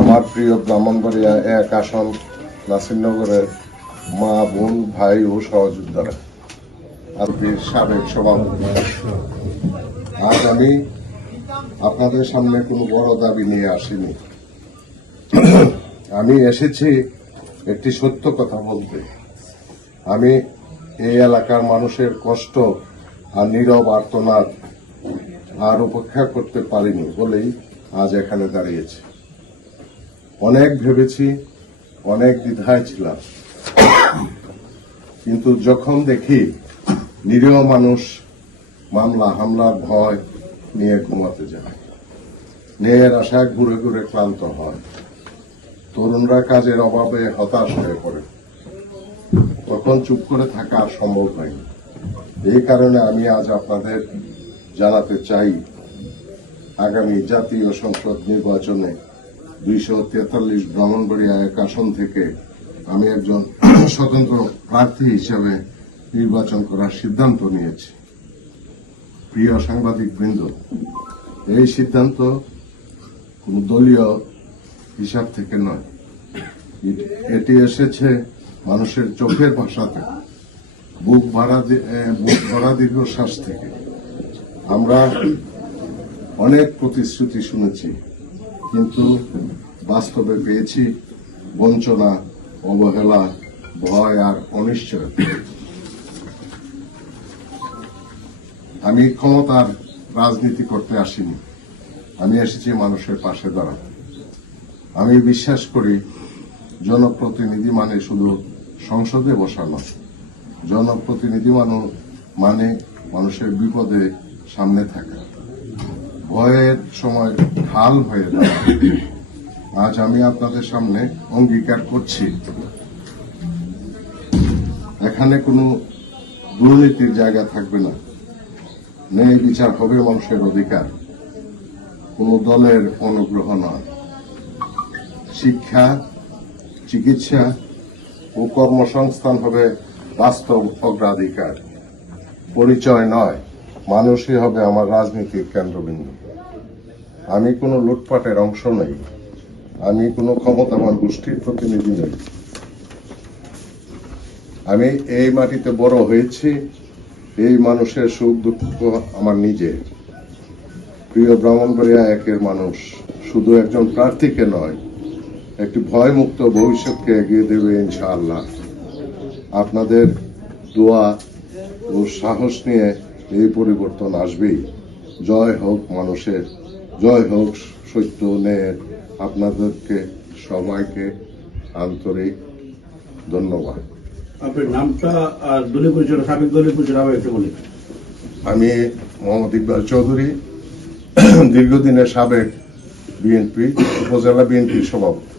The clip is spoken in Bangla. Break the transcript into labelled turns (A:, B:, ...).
A: আমার প্রিয় ব্রাহ্মণবাড়িয়া এক আসন, নাসিরনগরের মা, বোন, ভাই ও সহযোদ্ধারা। সাবেক সভাপতি। আজ আমি আপনাদের সামনে কোনো বড় দাবি নিয়ে আসিনি। আমি এসেছি একটি সত্য কথা বলতে। আমি এই এলাকার মানুষের কষ্ট আর নীরব আর্তনাদ আর উপেক্ষা করতে পারিনি বলেই আজ এখানে দাঁড়িয়েছি। অনেক ভেবেছি, অনেক দ্বিধায় ছিলাম। কিন্তু যখন দেখি নিরীহ মানুষ মামলা, হামলার ভয় নিয়ে ঘুমাতে যায়, ন্যায়ের আশায় ঘুরে ঘুরে ক্লান্ত হয়, তরুণরা কাজের অভাবে হতাশ হয়ে পড়ে। তখন চুপ করে থাকা সম্ভব হয়নি। এই কারণে আমি আজ আপনাদের জানাতে চাই, আগামী জাতীয় সংসদ নির্বাচনে দুইশো তেতাল্লিশ ব্রাহ্মণবাড়িয়া এক আসন থেকে আমি একজন স্বতন্ত্র প্রার্থী হিসেবে নির্বাচন করার সিদ্ধান্ত নিয়েছি। প্রিয় সাংবাদিক বৃন্দ এই সিদ্ধান্ত কোন দলীয় হিসাব থেকে নয়। এটি- এসেছে মানুষের চোখের ভাষাতে বুক এ, বুক ভরা দীর্ঘশ্বাস থেকে। আমরা অনেক প্রতিশ্রুতি শুনেছি। কিন্তু বাস্তবে পেয়েছি বঞ্চনা, অবহেলা, ভয় আর অনিশ্চয়তা। আমি ক্ষমতার রাজনীতি করতে আসিনি। আমি এসেছি মানুষের পাশে দাঁড়াতে। আমি বিশ্বাস করি জনপ্রতিনিধি মানে শুধু সংসদে বসানো জনপ্রতিনিধি মানে মানে মানুষের বিপদে সামনে থাকা। ভয়ের সময় ঢাল হয়ে দাঁড়ানো আজ আমি আপনাদের সামনে অঙ্গীকার করছি। এখানে কোনো দুর্নীতির জায়গা থাকবে না। ন্যায় বিচার হবে মানুষের অধিকার। কোনো দলের অনুগ্রহ নয়। শিক্ষা, চিকিৎসা ও কর্মসংস্থান হবে বাস্তব অগ্রাধিকার। পরিচয় নয়, মানুষই হবে আমার রাজনীতির কেন্দ্রবিন্দু। আমি কোনো লুটপাটের অংশ নই। আমি কোনো ক্ষমতাবান গোষ্ঠীর প্রতিনিধি নই। আমি এই মাটিতে বড় হয়েছি, এই মানুষের সুখ দুঃখ আমার নিজের প্রিয় ব্রাহ্মণবাড়িয়া একের মানুষ, শুধু একজন প্রার্থীকে নয়, একটি ভয়মুক্ত ভবিষ্যৎকে এগিয়ে দেবে ইনশাআল্লাহ। আপনাদের দোয়া ও সাহস নিয়ে এই পরিবর্তন আসবেই। জয় হোক মানুষের জয় হোক সত্য ন্যায়ের আপনাদেরকে সবাইকে আন্তরিক ধন্যবাদ।
B: আপনার নামটা আর দলীয় পরিচয় সাবেক দলীয় পরিচয় আবার একটু বলি
A: আমি মোহাম্মদ ইকবাল চৌধুরী দীর্ঘদিনের সাবেক বিএনপি উপজেলা বিএনপির সভাপতি।